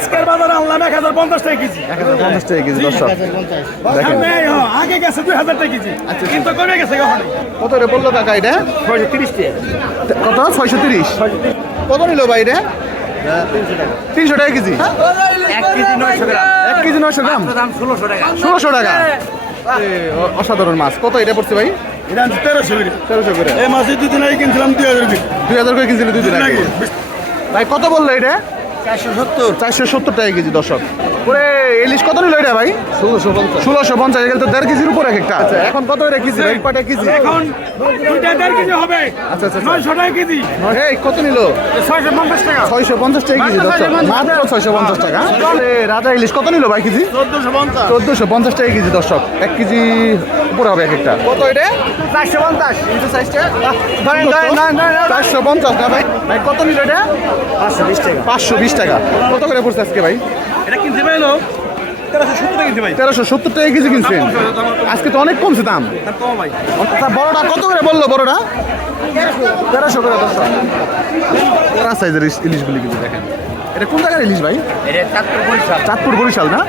আজকের বাজারে আনলাম এক হাজার পঞ্চাশ টাকা কেজি। এক হাজার পঞ্চাশ টাকা কেজি দর্শক। দেখেন। হ্যাঁ, আগে গেছে দুই হাজার টাকা কেজি কিন্তু কমে গেছে কখন। কত রে বলল কাকা এটা? ছয়শো তিরিশ টাকা। কত? ছয়শো তিরিশ? কত নিল ভাই এটা? তিনশো টাকা। কেজি? এক কেজি নয়শো গ্রাম। এক কেজি নয়শো গ্রাম? দাম ষোলোশো টাকা। ষোলোশো টাকা? অসাধারণ মাছ। কত এটা পড়ছে ভাই? এটা তেরোশো করে। তেরোশো করে। এই মাসে দুদিন আগে কিনছিলাম দুই হাজার দুই হাজার করে কিনছিল দুই দিন আগে। ভাই কত বলল এটা? চারশো সত্তর। টাকা কেজি দর্শক। ওরে ইলিশ কত নিল এটা ভাই? ষোলোশো পঞ্চাশ। ষোলোশো পঞ্চাশ এগুলো তো দেড় কেজির উপরে এক একটা। আচ্ছা এখন কত এটা কেজি? ভাই কটা কেজি? এখন দুইটা দেড় কেজি হবে। আচ্ছা, আচ্ছা, আচ্ছা। নয়শো টাকা কেজি। এই কত নিল? ছয়শো পঞ্চাশ টাকা। ছয়শো পঞ্চাশ টাকা কেজি দর্শক। মাত্র ছয়শো পঞ্চাশ টাকা এ, রাজা ইলিশ কত নিল ভাই কেজি? চোদ্দশো পঞ্চাশ। চোদ্দশো পঞ্চাশ টাকা কেজি দর্শক। এক কেজি উপরে হবে এক একটা। কত এটা? চারশো পঞ্চাশ। চারশো পঞ্চাশ না ভাই? ভাই কত নিল এটা? পাঁচশো বিশ টাকা। পাঁচশো বিশ টাকা। কত করে পড়ছে আজকে ভাই? এটা কিনতে পাইলো তেরোশো সত্তর টাকা কেজি কিনছেন? আজকে তো অনেক কমছে দাম। কম ভাই। আচ্ছা বড়টা কত করে বলল বড়টা? তেরোশো করে বড় সাইজের ইলিশগুলি কিন্তু দেখেন। এটা কোন জায়গার ইলিশ ভাই? এটা চাঁদপুর বরিশাল। চাঁদপুর বরিশাল না?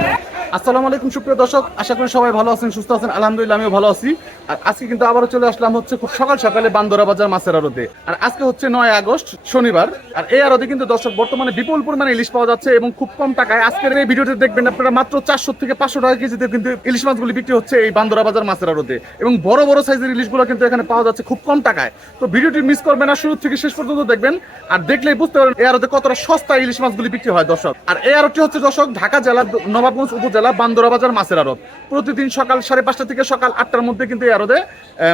আসসালামু আলাইকুম, সুপ্রিয় দর্শক। আশা করি সবাই ভালো আছেন, সুস্থ আছেন। আলহামদুলিল্লাহ, আমিও ভালো আছি। আর আজকে কিন্তু আবারও চলে আসলাম হচ্ছে খুব সকাল সকালে বান্দরা বাজার মাছের আড়তে। আর আজকে হচ্ছে নয় আগস্ট, শনিবার। আর এই আড়তে কিন্তু দর্শক বর্তমানে বিপুল পরিমাণে ইলিশ পাওয়া যাচ্ছে এবং খুব কম টাকায় আজকের এই ভিডিওতে দেখবেন আপনারা মাত্র চারশো থেকে পাঁচশো টাকা কেজিতে কিন্তু ইলিশ মাছগুলি বিক্রি হচ্ছে এই বান্দরা বাজার মাছের আড়তে। এবং বড় বড় সাইজের ইলিশগুলো কিন্তু এখানে পাওয়া যাচ্ছে খুব কম টাকায়। তো ভিডিওটি মিস করবেন না, শুরু থেকে শেষ পর্যন্ত দেখবেন। আর দেখলেই বুঝতে পারবেন এই আড়তে কতটা সস্তা ইলিশ মাছগুলি বিক্রি হয় দর্শক। আর এই আড়তটি হচ্ছে দর্শক ঢাকা জেলার নবাবগঞ্জ উপজেলা বান্দরা বাজার মাছের আড়ত। প্রতিদিন সকাল সাড়ে পাঁচটা থেকে সকাল আটটার মধ্যে কিন্তু এই আড়তে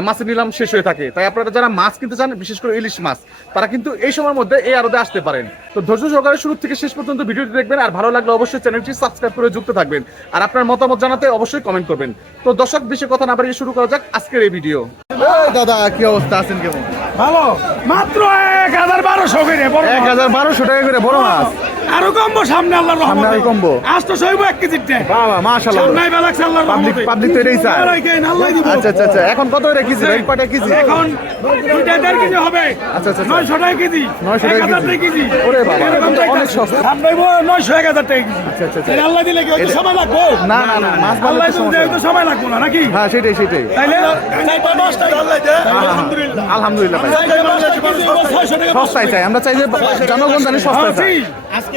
মাছের নিলাম শেষ হয়ে থাকে। তাই আপনারা যারা মাছ কিনতে চান বিশেষ করে ইলিশ মাছ তারা কিন্তু এই সময়ের মধ্যে এই আড়তে আসতে পারেন। তো ধৈর্য সহকারে শুরু থেকে শেষ পর্যন্ত ভিডিওটি দেখবেন আর ভালো লাগলে অবশ্যই চ্যানেলটি সাবস্ক্রাইব করে যুক্ত থাকবেন। আর আপনার মতামত জানাতে অবশ্যই কমেন্ট করবেন। তো দর্শক বেশি কথা না বাড়িয়ে শুরু করা যাক আজকের এই ভিডিও। দাদা কি অবস্থা? আছেন কেমন? ভালো। মাত্র এক হাজার বারোশো করে বড় এক হাজার বারোশো টাকা করে বড় মাছ। আরও কমবো সামনে আল্লাহর সামনে আরও কমবো। আজ তো সইব এক কেজির বাবা মাশাআল্লাহ। সামনে বেলাকছে আল্লাহর রহমতে। পাবলিক তো এটাই চায়। আল্লাহ আল্লাহ দিব। আচ্ছা আচ্ছা আচ্ছা। এখন কত করে কেজি? ভাই কটা কেজি? এখন দুইটা দেড় কেজি হবে। আচ্ছা, আচ্ছা, আচ্ছা। নয়শো টাকা কেজি। 900 টাকা কেজি। ওরে বাবা, এরকম এটা তো অনেক সস্তা। সামনে বড় নয়শো টাকা কেজি। আচ্ছা, আচ্ছা। আল্লাহ দিলে কি? হয়তো সময় লাগবে? না না না মাছ ভালো আল্লাহ তো যদি সমস্যা দেয় নেই। তো সময় লাগবে না নাকি? হ্যাঁ সেটাই সেটাই। তাইলে আলহামদুলিল্লাহ। ভাই। সস্তায় চাই। আমরা চাই যে জনগণ জানি সস্তায় চাই আজকে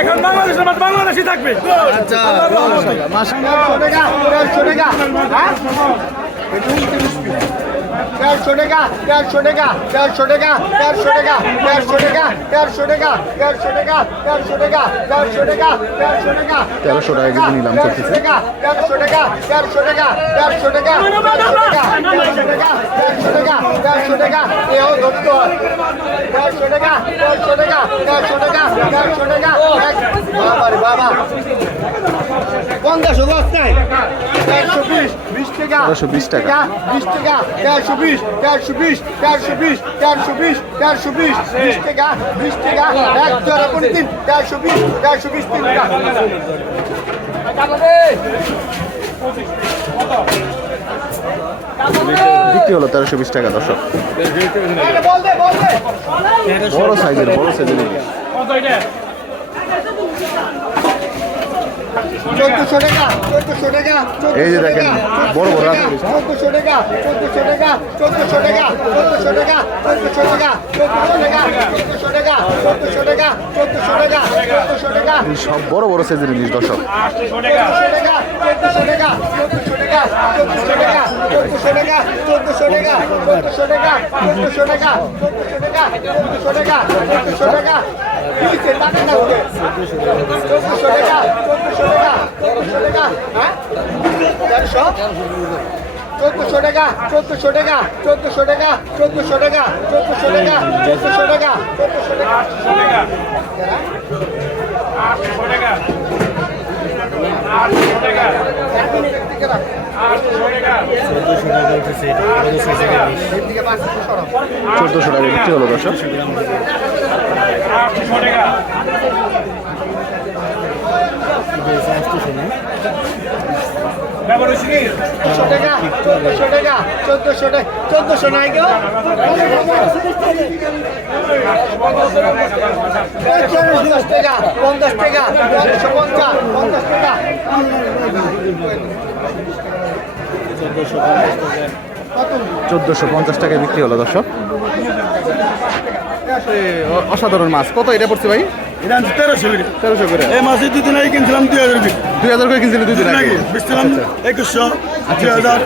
এখন বাংলাদেশের মাঠ বাংলাদেশই থাকবে আচ্ছা, দেড়শো টাকা দেড়শো টাকা দেড়শো টাকা দেড়শো টাকা দেড়শো টাকা দেড়শো টাকা দেড়শো টাকা দেড়শো টাকা দেড়শো টাকা দেড়শো টাকা তেরোশো টাকা কেজি নিলাম টাকা দেড়শো টাকা দেড়শো টাকা দেড়শো টাকা দেড়শো টাকা দেড়শো টাকা দেড়শো টাকা দেড়শো টাকা এও ধরতে হয় দেড়শো টাকা দেড়শো টাকা দেড়শো টাকা দেড়শো টাকা বাবা রে বাবা পঞ্চাশ বস্তায় দেড়শো বিশ বিশ টাকা দেড়শো বিশ টাকা। বিশ টাকা দেড়শো বিশ দেড়শো বিশ দেড়শো বিশ দেড়শো বিশ দেড়শো বিশ বিশ টাকা বিশ টাকা এক জোড়া করে দিন দেড়শো বিশ দেড়শো বিশ তিন বিক্রি হলো তেরোশো বিশ টাকা দর্শক। বল দে বল দে। বড় সাইজের বড় সাইজের এই যে দেখেন বড় বড় সব বড় বড় সেজের ইলিশ দর্শক টাকা চোদ্দশো টাকা চোদ্দশো টাকা চোদ্দশো টাকা চোদ্দশো টাকা চোদ্দশো টাকা চোদ্দশো টাকা চোদ্দশো টাকা আটশো টাকা আটশো টাকা আটশো টাকা আটশো টাকা চোদ্দশো টাকা উঠেছে চোদ্দশো টাকা হলো দর্শক। টাকা টাকা চোদ্দশো টাকা চোদ্দশো টাকা পঞ্চাশ টাকা পঞ্চাশ পঞ্চাশ টাকা চোদ্দশো পঞ্চাশ টাকায় বিক্রি হলো, দর্শক। অসাধারণ মাছ। কত এটা পড়ছে ভাই? এটা তেরোশো করে। তেরোশো করে। এই মাছ দুদিন আগে কিনছিলাম দুই হাজার করে। দুই হাজার করে কিনছিলাম দুই দিন দুদিন আগে? বেচছিলাম আচ্ছা, একুশশো আচ্ছা, দুই হাজার।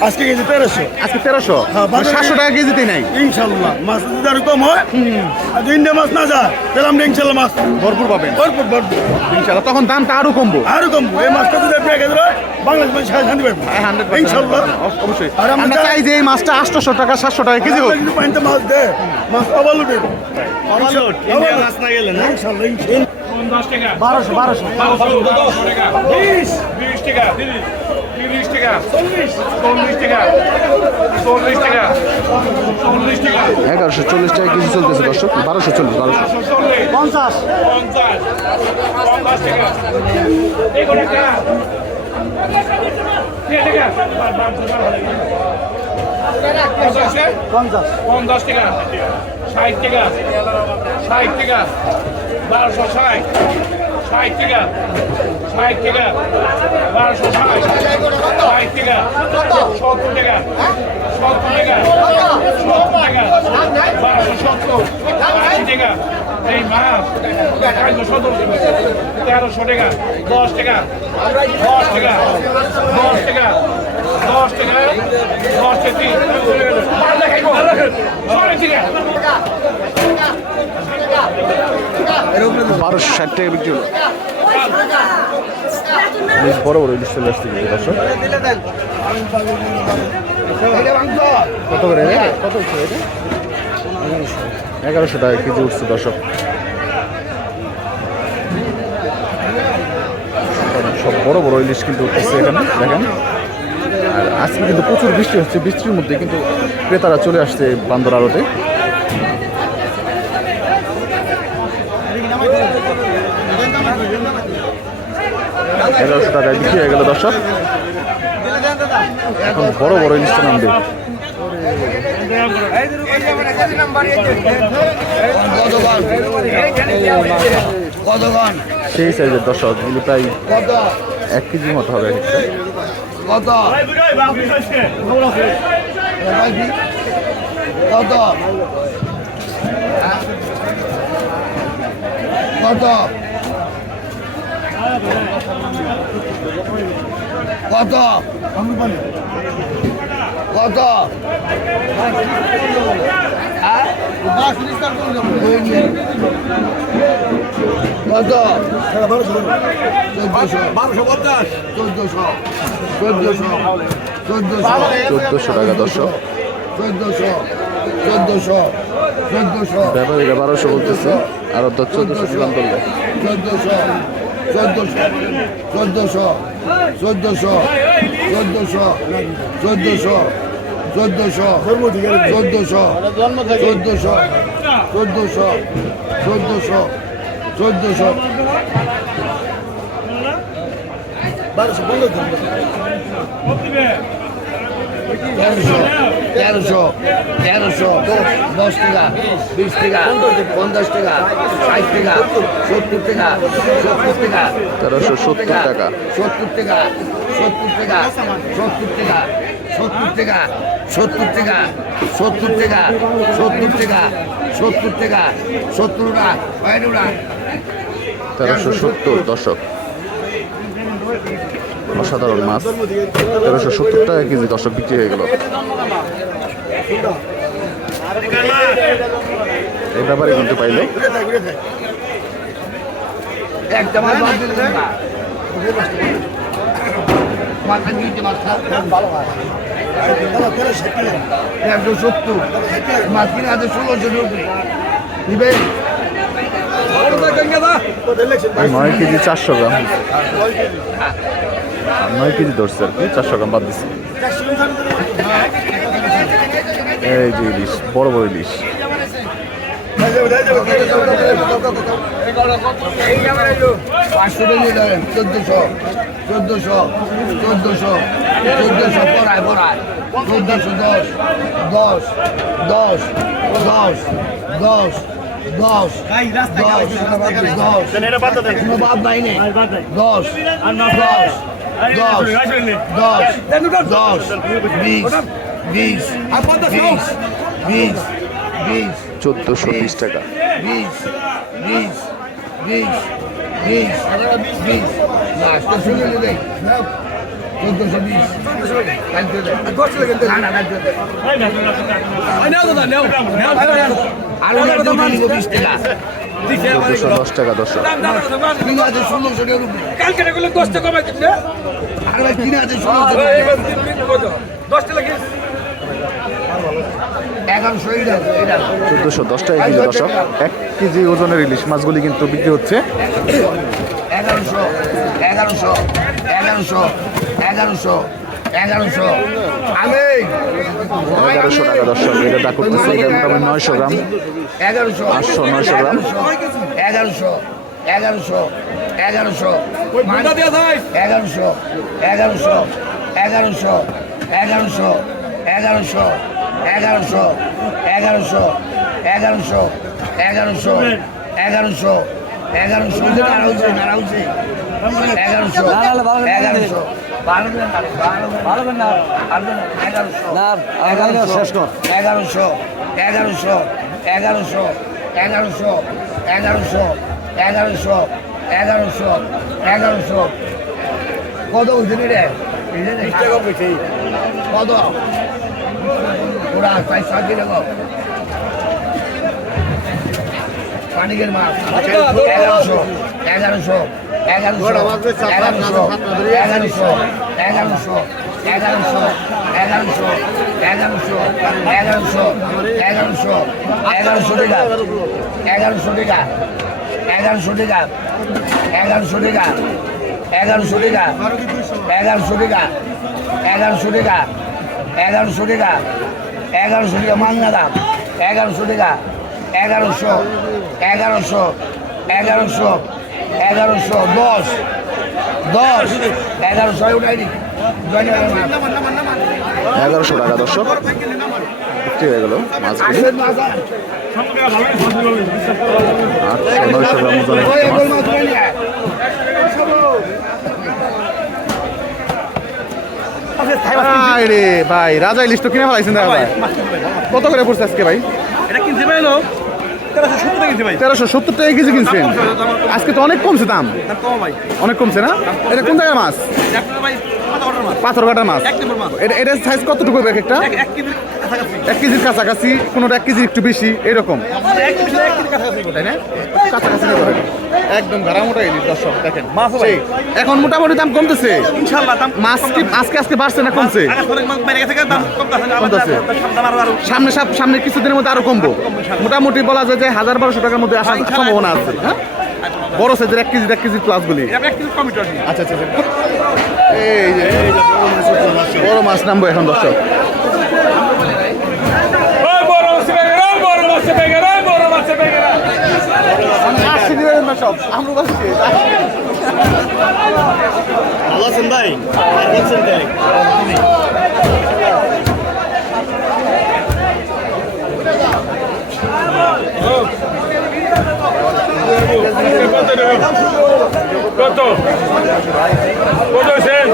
আজকে কেজি তেরোশো। আজকে তেরোশো? হ্যাঁ, সাতশো টাকা কেজিতেই নাই? ইনশাল্লাহ মাছ যদি আরও কম হয় আর ইন্ডিয়া মাছ না যায় তাহলে আমরা ইনশাল্লাহ মাছ ভরপুর পাবেন। ভরপুর ভরপুর। ইনশাল্লাহ তখন দামটা আরও কমবো। আরও কম এই মাছটা যদি আপনি এক হাজার বাংলাদেশ মাছ সাড়ে শান্তি ইনশাল্লাহ। অবশ্যই। আর আমরা চাই- যে এই মাছটা আটশোশো টাকা সাতশো টাকা কেজি হোক। পানিতে মাছ দেয় মাছ অবলুট অবালট মাছ না গেলে না? ইনশাল্লাহ ইনশাল্লাহ। বারোশো বারোশো। বিশ। বিশ টাকা তিরিশ টাকা। চল্লিশ চল্লিশ টাকা। চল্লিশ টাকা। চল্লিশ টাকা। এগারোশো চল্লিশ টাকা কেজি চলতেছে দর্শক। বারোশো চল্লিশ বারোশো। চল্লিশ পঞ্চাশ পঞ্চাশ পঞ্চাশ টাকা। পঞ্চাশ। পঞ্চাশ টাকা। ষাট টাকা। ষাট টাকা। বারোশো ষাট। ষাট টাকা। ষাট টাকা। বারোশো ষাট ষাট টাকা। সত্তর টাকা। সত্তর টাকা। সত্তর টাকা। বারোশো সত্তর। আশি টাকা। এই মাছ চারশো তেরোশো টাকা। দশ টাকা। দশ টাকা। দশ টাকা। দশ টাকা। দশ টাকা বারোশো ষাট টাকা বিক্রি হলো। বেশ বড় বড় ইলিশ চলে আসছে কিন্তু দর্শক। কত করে কত উঠছে এটা? এগারোশো টাকা কেজি উঠছে দর্শক। সব বড় বড় ইলিশ কিন্তু উঠতেছে এখানে, দেখেন। আর আজকে কিন্তু প্রচুর বৃষ্টি হচ্ছে, বৃষ্টির মধ্যে কিন্তু ক্রেতারা চলে আসছে বান্দর আড়তে। এগারোশো টাকায় বিক্রি হয়ে গেল দর্শক। এখন বড় বড় ইলিশটা নামবে। সেই সাইজের দর্শক, এগুলো প্রায় এক কেজির মতো হবে কত কত কত? কত? কত? কত? বারোশো পঞ্চাশ চোদ্দশো চোদ্দশো চোদ্দশো চোদ্দোশো টাকা দর্শক। চোদ্দশো চোদ্দশো চোদ্দশো ব্যাপারীরা বারোশো বলতেছে আর দশ চোদ্দোশো করল চোদ্দশো। চোদ্দশো চোদ্দশো চোদ্দশো চোদ্দশো চোদ্দশো চোদ্দশো চোদ্দশো চোদ্দশো চোদ্দশো চোদ্দশো চোদ্দশো বারোশো তেরোশো তেরোশো দশ টাকা বিশ টাকা পঞ্চাশ টাকা ষাট টাকা সত্তর টাকা সত্তর টাকা তেরোশো সত্তর টাকা সত্তর টাকা সত্তর টাকা সত্তর টাকা সত্তর টাকা সত্তর টাকা সত্তর টাকা সত্তর টাকা সত্তর টাকা সত্তর টাকা তেরোশো সত্তর দর্শক অসাধারণ মাছ। তেরোশো সত্তর টাকা কেজি দর্শক বিক্রি হয়ে গেল। এই ব্যাপারে কিন্তু পাইলো। নয় কেজি চারশো গ্রাম। নয় কেজি ধরছে আর কি চারশো গ্রাম বাদ দিচ্ছে এই যে ইলিশ বড় বড় ইলিশ চোদ্দশো চোদ্দশো চোদ্দশো চোদ্দশো পড়ায় পড়ায় চোদ্দশো দশ দশ দশ দশ দশ দশ দশ দশ নেই দশ দশ দশ দশ দশ বিশ বিশ বিশ বিশ বিশ চোদ্দোশো বিশ টাকা বিশ বিশ বিশ বিশ বিশ লাস্ট শুনে দেয় চোদ্দশো বিশ না না আরও বিশ টাকা দশ টাকা দশ চোদ্দশো দশ টাকা কেজি দশক এক কেজি ওজনের ইলিশ মাছগুলি কিন্তু বিক্রি হচ্ছে। এগারোশো এগারোশো এগারোশো এগারোশো। এগারোশো। এগারোশো টাকা দশক এটা দা করতেছে এটা মোটামুটি নয়শো গ্রাম। এগারোশো। আটশো, নয়শো গ্রাম। এগারোশো এগারোশো এগারোশো। এগারোশো এগারোশো এগারোশো এগারোশো এগারোশো এগারোশো এগারোশো এগারোশো এগারোশো এগারোশো। এগারোশো। নাড়াউছে নাড়াউছে এগারোশো। এগারোশো। এগারোশো। এগারোশো। এগারোশো। এগারোশো। এগারোশো। এগারোশো। এগারোশো। এগারোশো। কত উঠে রে কত? ওরা তাই সাথে দেখো পানিকের মাছ এগারোশো এগারোশো এগারোশো এগারোশো এগারোশো এগারোশো এগারোশো এগারোশো এগারোশো এগারোশো এগারোশো এগারোশো টাকা এগারোশো টাকা এগারোশো টাকা এগারোশো টাকা এগারোশো টাকা এগারোশো টাকা এগারোশো টাকা এগারোশো টাকা এগারোশো টাকা মাংনা দাম এগারোশো টাকা এগারোশো এগারোশো এগারোশো এগারোশো দশ দশ এগারোশো উঠাই জয়েন এগারোশো টাকা বিক্রি হয়ে গেল মাছগুলি। আটশো নয়শো গ্রাম ভাই রে ভাই রাজা ইলিশ তো কিনে ফেলাইছেন দাদা কত করে পড়ছে আজকে ভাই? পাইলো তেরোশো সত্তর টাকা কেজি কিনছেন? আজকে তো অনেক কমছে দাম। অনেক কমছে না? এটা কোন জায়গার মাছ? পাথর কাটার মাছ। এটা এটার সাইজ কতটুকু একটা? এক কেজির কাছাকাছি কোনোটা এক কেজি একটু বেশি এরকম। কাছাকাছি তাই না? কাছাকাছি একদম গাড়া মোটা ইলিশ দর্শক দেখেন। সেই, এখন মোটামুটি দাম কমতেছে। ইনশাআল্লাহ দাম মাছ কি আজকে আজকে বাড়ছে না কমছে? মাছ সামনে সামনে কিছুদিনের মধ্যে আরও কমবো। মোটামুটি বলা যায় যে হাজার বারোশো টাকার মধ্যে আসার। সম্ভাবনা আছে হ্যাঁ? বড় সাইজের এক কেজি এক কেজি প্লাসগুলি আচ্ছা আচ্ছা আচ্ছা। বড় মাছ নামবো এখন দর্শক। সব আমরা বাস শেষ। ভালো আছেন ভাই দেখছেন তাই কত? কত? সেন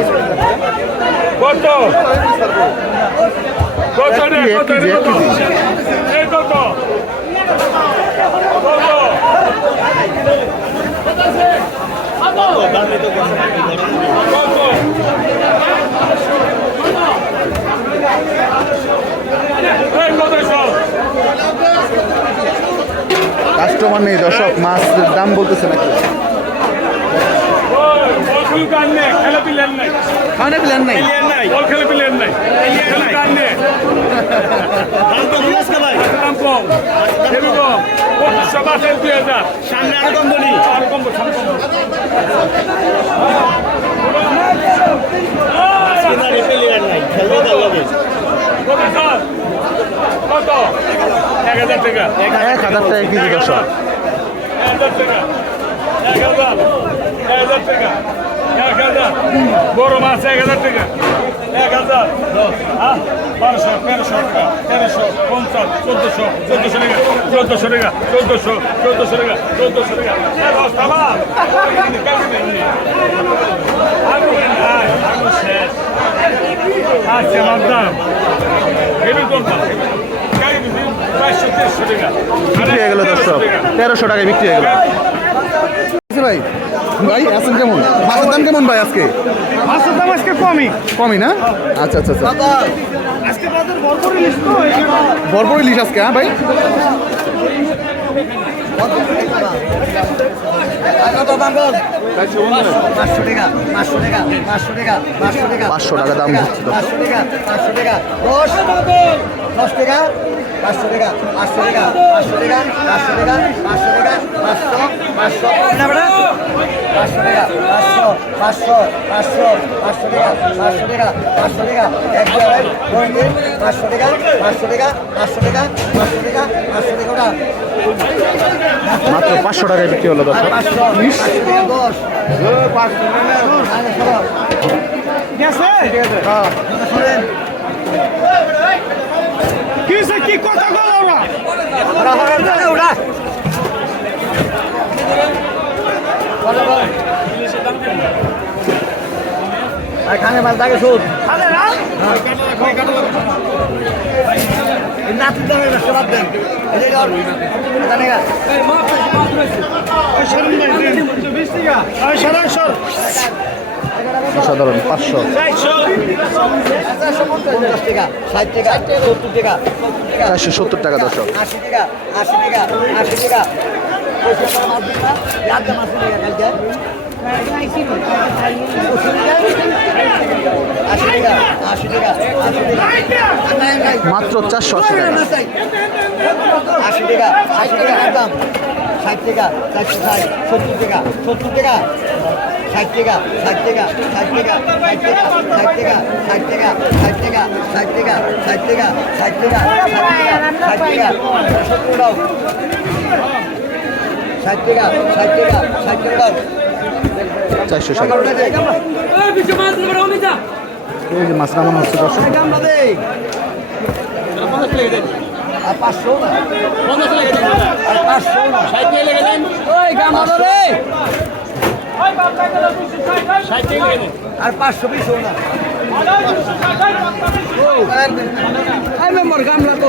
কত? কত? রে কত? রে কত এই কত? কাস্টমার নেই দর্শক মাছ দাম বলতেছে নাকি? খেলুকার নেই। খেলা পিলেন নাই? খানে পিলেন নাই নাই বল খেলে পিলেন নাই। খেলুকার নেই। দাম তো বিরাজ ভাই দাম কম। দেবি কম। সবার দুই হাজার। সামনে আর কম বলি আর এক হাজার টাকা। এক হাজার টাকা কেজি দশ। এক হাজার টাকা। এক হাজার। এক হাজার টাকা। বড় মাছ এক হাজার টাকা। এক হাজার। বারোশো তেরোশো টাকা তেরোশো পঞ্চাশ চোদ্দশো চোদ্দশো টাকা চোদ্দশো টাকা চোদ্দশো চোদ্দশো টাকা চোদ্দশো টাকা। আচ্ছা মানতাম এটু করতাম গাড়ি বুঝি চারশো দেড়শো টাকা। বিক্রি হয়ে গেল দর্শক তেরোশো টাকায় বিক্রি হয়ে গেল। ভাই। ভাই আছেন কেমন মাছের দাম কেমন ভাই আজকে মাছের দাম আজকে কমই কমই না আচ্ছা আচ্ছা আচ্ছা আজকে বাজার ভরপুর ইলিশ তো এই জন্য ভরপুর ইলিশ আজকে হ্যাঁ ভাই পাঁচশো টাকা পাঁচশো টাকা পাঁচশো টাকা পাঁচশো টাকা 500 টাকা দাম। পাঁচশো টাকা পাঁচশো টাকা দশ টাকা পাঁচশো টাকা পাঁচশো টাকা পাঁচশো টাকা পাঁচশো টাকা পাঁচশো টাকা পাঁচশো মাত্র পাঁচশো টাকায় বিক্রি হলো দশ। কি কথা বলো ওরা। খানে মাল থাকে সুদ সাধারণ পাঁচশো। চারশো সত্তর টাকা দর্শক। আশি টাকা আশি টাকা আশি টাকা। টাকা টাকা টাকা। মাত্র চারশো আশি টাকা আশি টাকা আশি টাকা একদম ষাট টাকা চারশো ষাট সত্তর টাকা সত্তর টাকা ষাট টাকা ষাট টাকা ষাট টাকা ষাট টাকা ষাট টাকা ষাট টাকা ষাট টাকা ষাট টাকা ষাট টাকা ষাট টাকা ষাট টাকা সত্তর দাও ষাট টাকা ষাট টাকা ষাট টাকা দাও চারশো ষাট মাছ রান্না হচ্ছে পাঁচশো আর পাঁচশো পিস না মোর গামলা তো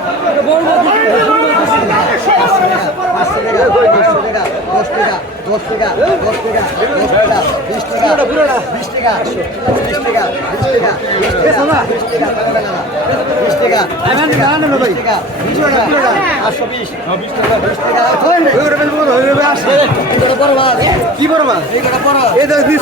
দশ টাকা দশ টাকা দশ টাকা বিশ টাকা কি বড় এই দিস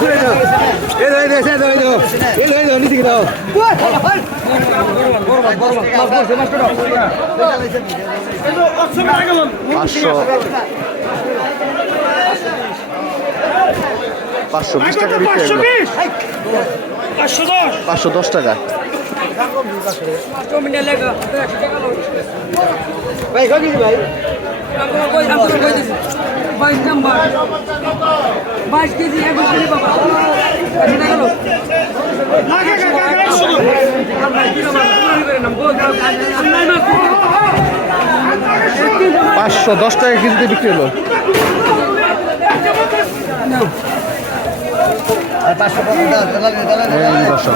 পাঁচশো পাঁচশো বিশ। টাকা। বিক্রি পাঁচশো দশ টাকা। ভাই ভাই? বাইশ নাম্বার বাইশ কেজি একুশ পাঁচশো দশ টাকা কেজিতে বিক্রি হলো হ্যাঁ, দর্শক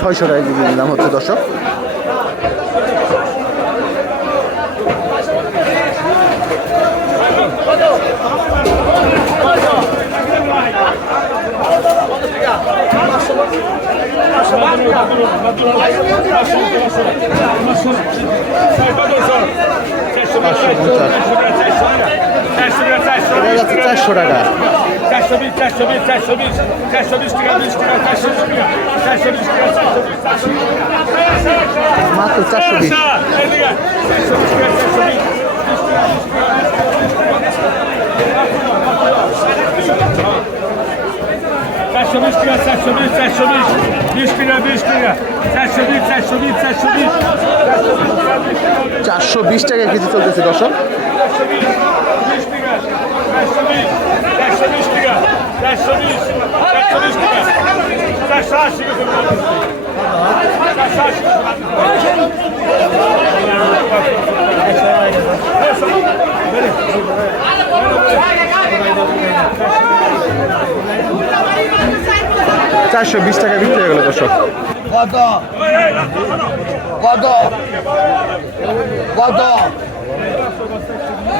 ছয়শো টাকা কেজি দাম হচ্ছে দর্শক। চারশো টাকা চারশো বিশ চারশো বিশ চারশো বিশ চারশো বিশ টাকা বিশ টাকা চারশো বিশ টাকা চারশো বিশ টাকা চারশো বিশ চারশো মাত্র চারশো বিশ চারশো বিশ টাকা চারশো বিশ বিশ টাকা বিশ চারশো বিশ টাকা চারশো বিশ চারশো বিশ বিশ টাকা বিশ টাকা চারশো বিশ চারশো বিশ চারশো বিশ চারশো বিশ টাকা কেজি চলতেছে দর্শক Thank you. চারশো বিশ টাকা বিক্রি হয়ে গেল দর্শক কত কত কত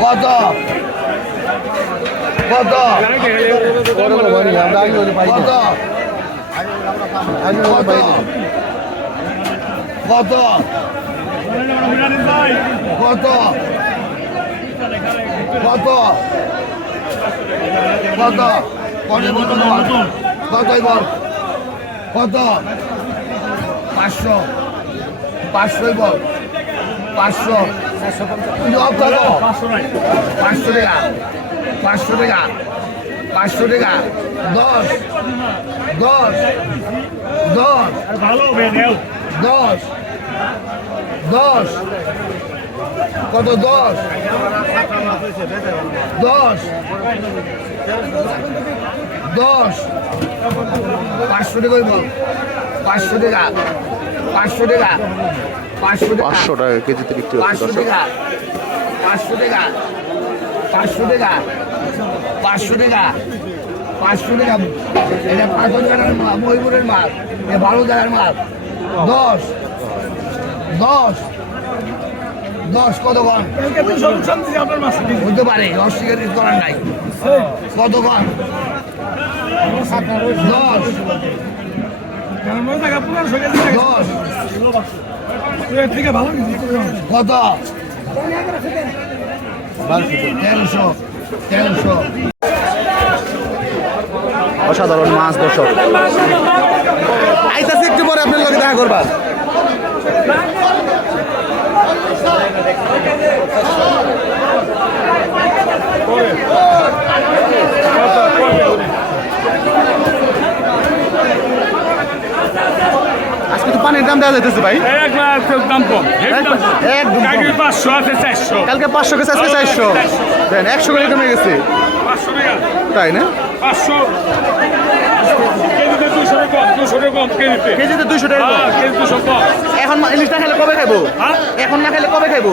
কত কত কত কত কত কত কত কত কত পাঁচশো পাঁচশোই বল পাঁচশো জব কত পাঁচশো টাকা পাঁচশো টাকা পাঁচশো টাকা দশ দশ দশ ভালো বেনেও দশ দশ কত দশ দশ দশ পাঁচশো টাকা বল পাঁচশো টাকা। পাঁচশো টাকা। পাঁচশো টাকা। পাঁচশো টাকা কেজিতে বিক্রি হচ্ছে পাঁচশো টাকা পাঁচশো টাকা। পাঁচশো টাকা। পাঁচশো টাকা। পাঁচশো টাকা। এটা পাঁচ হাজারের মাল মহিপুরের মাল এ বারো হাজারের মাল। দশ। দশ। দশ কতক্ষণ হতে পারে অস্বীকার করার নাই। কতক্ষণ দশ দশ কত? তেরোশো। তেরোশো। অসাধারণ মাছ দর্শক। আইতাছি একটু পরে আপনার লগে দেখা করবা। আজকে তো পানির দাম দেওয়া যাইতেছে ভাই। দাম কম। একদম একদম কম। কাকির পাঁচশো আছে চারশো। কালকে পাঁচশো গেছে আজকে চারশো। দেন একশো করে কমে গেছে। তাই না? পাঁচশো। কেজিতে দুইশো টাকা হ্যাঁ এখন ইলিশ না খেলে কবে খাইবো? হ্যাঁ? এখন না খেলে কবে খাইবো?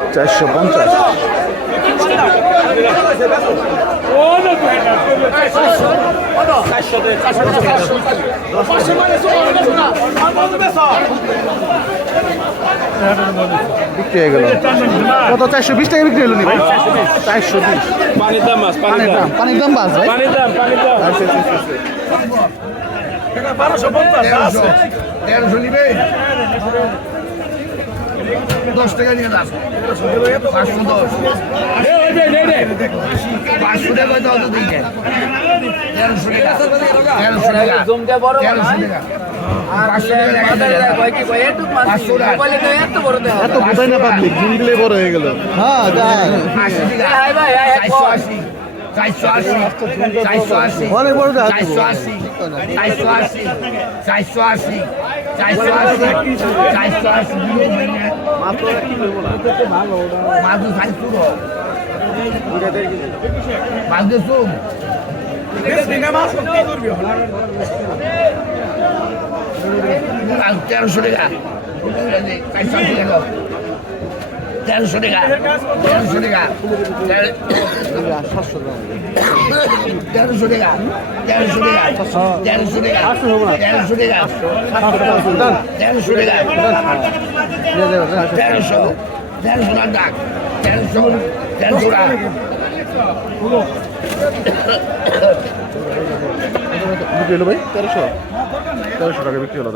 চারশো পঞ্চাশ। বিক্রি হয়ে গেল। কত? চারশো বিশ টাকা বিক্রি হলো নি ভাই চারশো বিশ। পানির দাম পানির দাম। পানির দাম বাস ভাই। পানির দাম পানির দাম। আচ্ছা আচ্ছা আচ্ছা। বারোশো পঞ্চাশ তেরোশো নিবে? দশ টাকা নিয়ে যান পাঁচশো দশ। পাঁচশো টাকা হয়তো অত দিকে তেরোশো টাকা। তেরোশো টাকা। তেরোশো টাকা। এত বড় দেখা এত বোঝাই না পাবলিক? জিনগুলো বড় হয়ে গেল। হ্যাঁ চারশো আশি চারশো আশি। চারশো আশি। অনেক বড় চারশো আশি। চারশো আশি চারশো আশি চারশো আশি চারশো আশি মাছ চারশো। মাছ দেখুন তেরোশো টাকা। চারশো আশি টাকা। তেরোশো টাকা। তেরোশো টাকা। তেরোশো টাকা। তেরোশো টাকা। তেরোশো টাকা। তেরোশো টাকা। তেরোশো টাকা। তেরোশো। তেরোশো টাকা তেরোশো। তেরোশো টাকা বিক্রি হলো তেরোশো। তেরোশো টাকা বিক্রি হলো